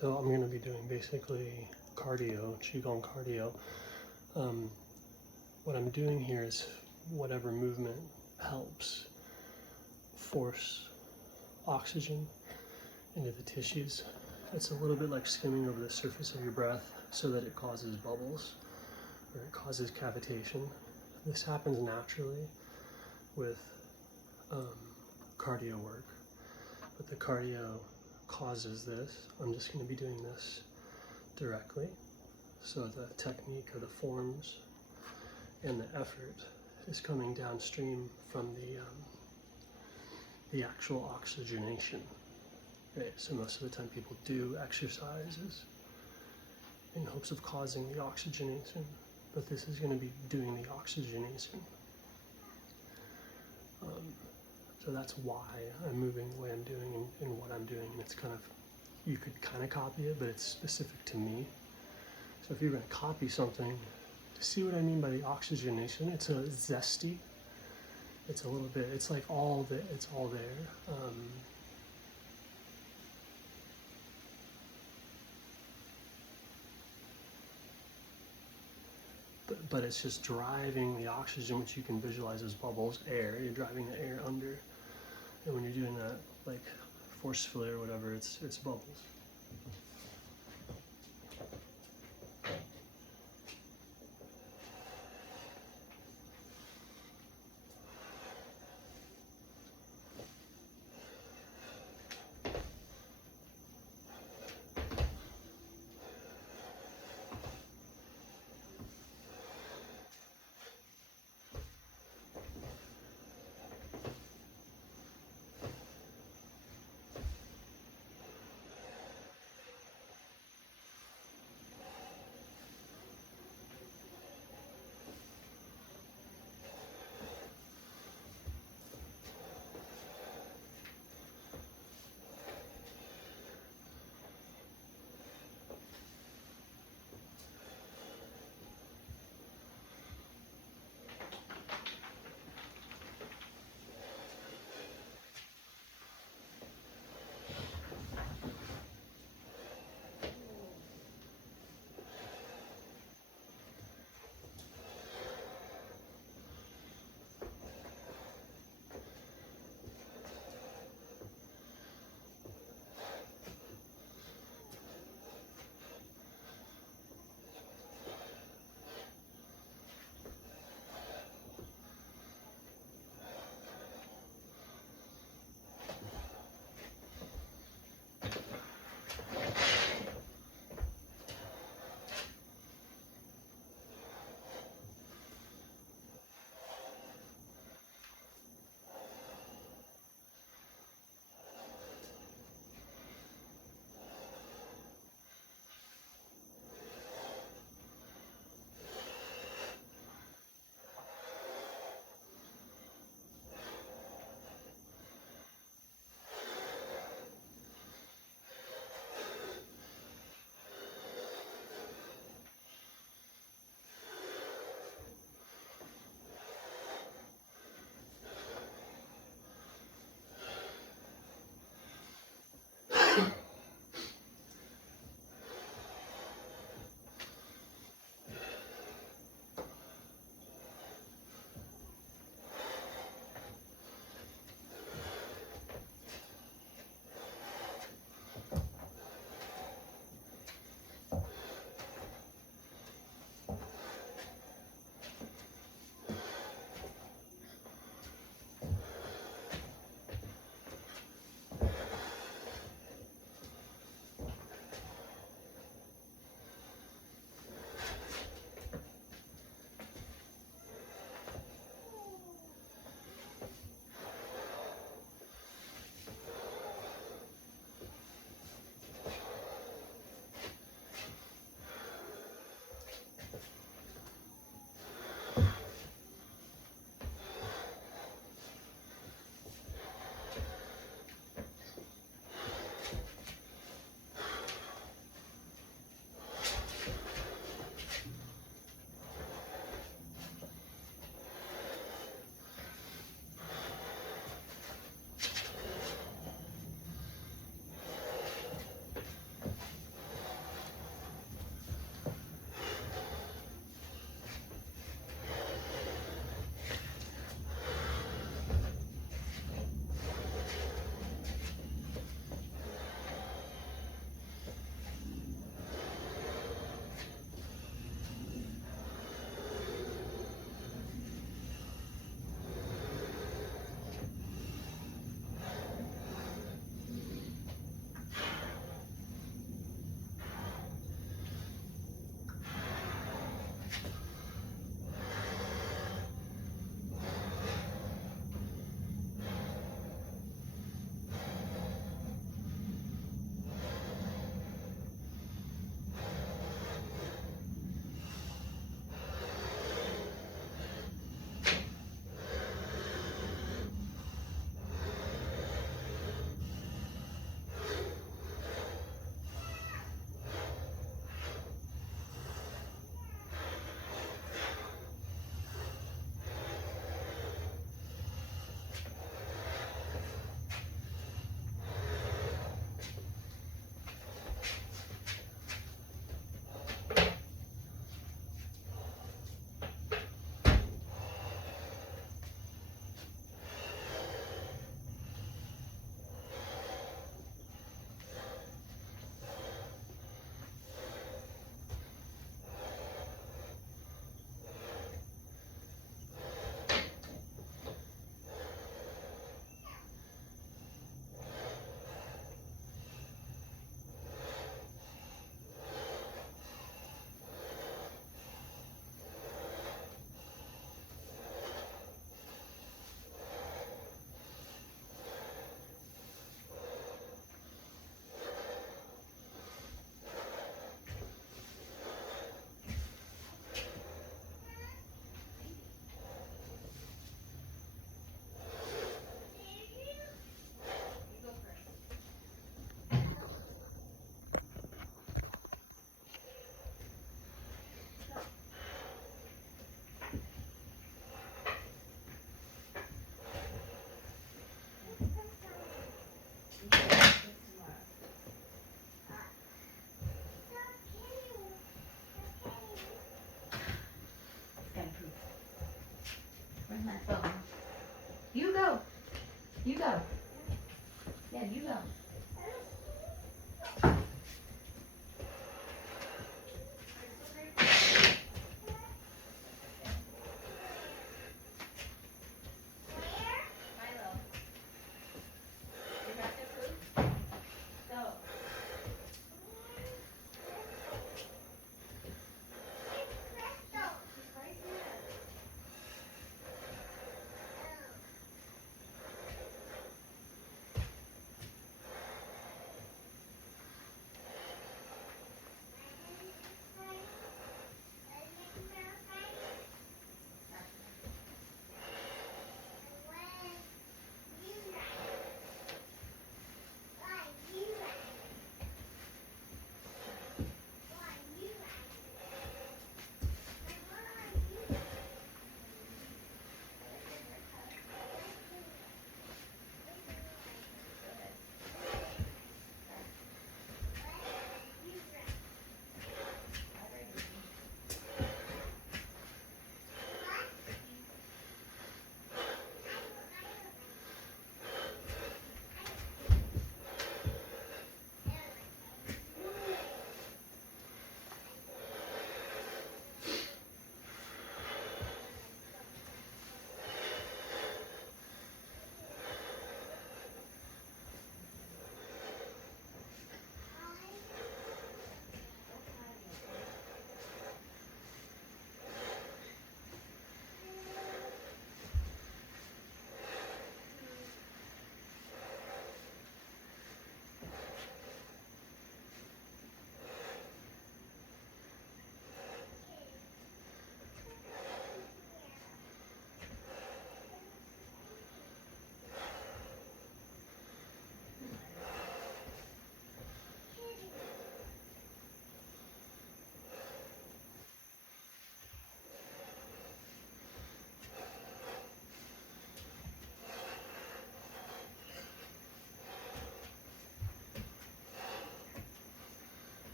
So I'm going to be doing basically cardio, qigong cardio. What I'm doing here is whatever movement helps force oxygen into the tissues. It's a little bit like skimming over the surface of your breath so that it causes bubbles or it causes cavitation. This happens naturally with cardio work, but the cardio causes this. I'm just going to be doing this directly. So the technique or the forms and the effort is coming downstream from the actual oxygenation. Right? So most of the time people do exercises in hopes of causing the oxygenation, but this is going to be doing the oxygenation. So that's why I'm moving the way I'm doing and what I'm doing. And it's kind of, you could kind of copy it, but it's specific to me. So if you're going to copy something, see what I mean by the oxygenation? It's a zesty. It's a little bit, it's like it's all there. But it's just driving the oxygen, which you can visualize as bubbles, air. You're driving the air under. And when you're doing that, like forcefully or whatever, it's bubbles. Where's my phone? You go. You go. Yeah, you go.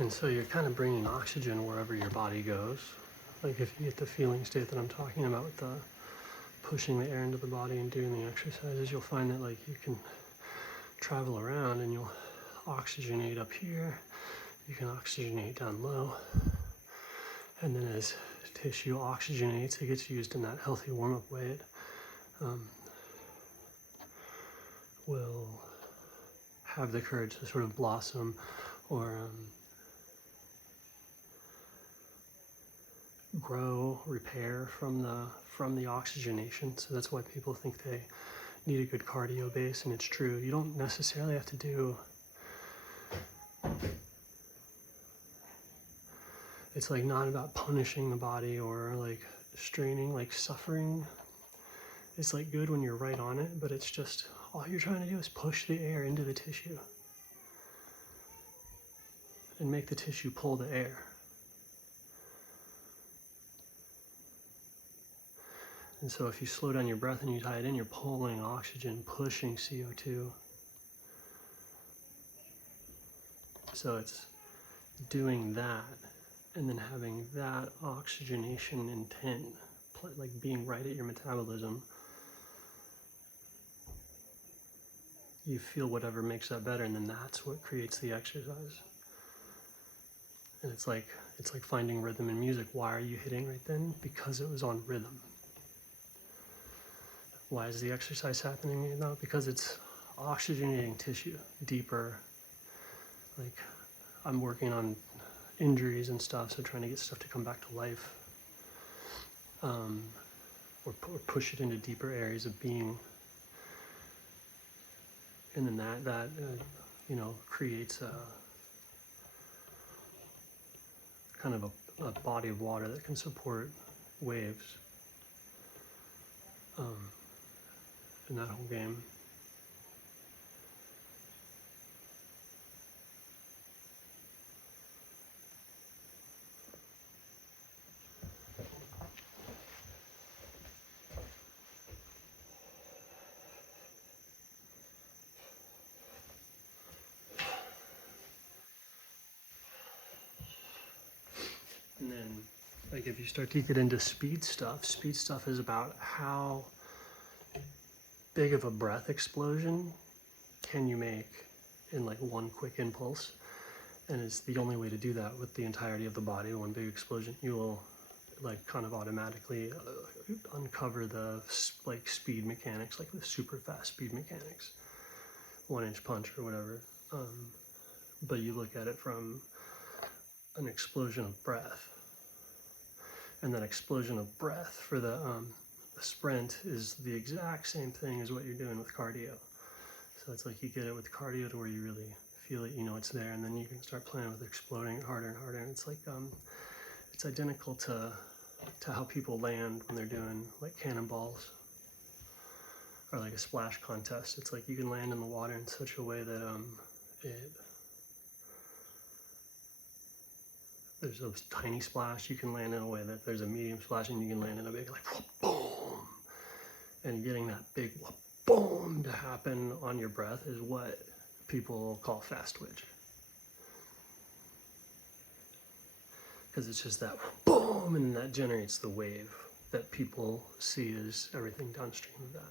And so you're kind of bringing oxygen wherever your body goes. Like if you get the feeling state that I'm talking about with the pushing the air into the body and doing the exercises, you'll find that like you can travel around and you'll oxygenate up here, you can oxygenate down low, and then as tissue oxygenates, it gets used in that healthy warm-up way. It will have the courage to sort of blossom or grow, repair from the oxygenation. So that's why people think they need a good cardio base, and it's true. You don't necessarily have to do, it's like not about punishing the body or like straining, like suffering. It's like good when you're right on it, but it's just all you're trying to do is push the air into the tissue and make the tissue pull the air. And so if you slow down your breath and you tie it in, you're pulling oxygen, pushing CO2. So it's doing that and then having that oxygenation intent, like being right at your metabolism. You feel whatever makes that better, and then that's what creates the exercise. And it's like finding rhythm in music. Why are you hitting right then? Because it was on rhythm. Why is the exercise happening now? Because it's oxygenating tissue deeper. Like I'm working on injuries and stuff, so trying to get stuff to come back to life, or push it into deeper areas of being. And then that creates a kind of a body of water that can support waves. In that whole game. And then, like if you start to get into speed stuff is about how big of a breath explosion can you make in like one quick impulse. And it's the only way to do that with the entirety of the body, one big explosion. You will like kind of automatically uncover the like speed mechanics, like the super fast speed mechanics, 1-inch punch or whatever. But you look at it from an explosion of breath, and that explosion of breath for the sprint is the exact same thing as what you're doing with cardio. So it's like you get it with cardio to where you really feel it, you know it's there, and then you can start playing with exploding it harder and harder. And it's like it's identical to how people land when they're doing like cannonballs or like a splash contest. It's like you can land in the water in such a way that there's a tiny splash. You can land in a way that there's a medium splash, and you can land in a big like boom. And getting that big boom to happen on your breath is what people call fast twitch. Because it's just that boom, and that generates the wave that people see as everything downstream of that.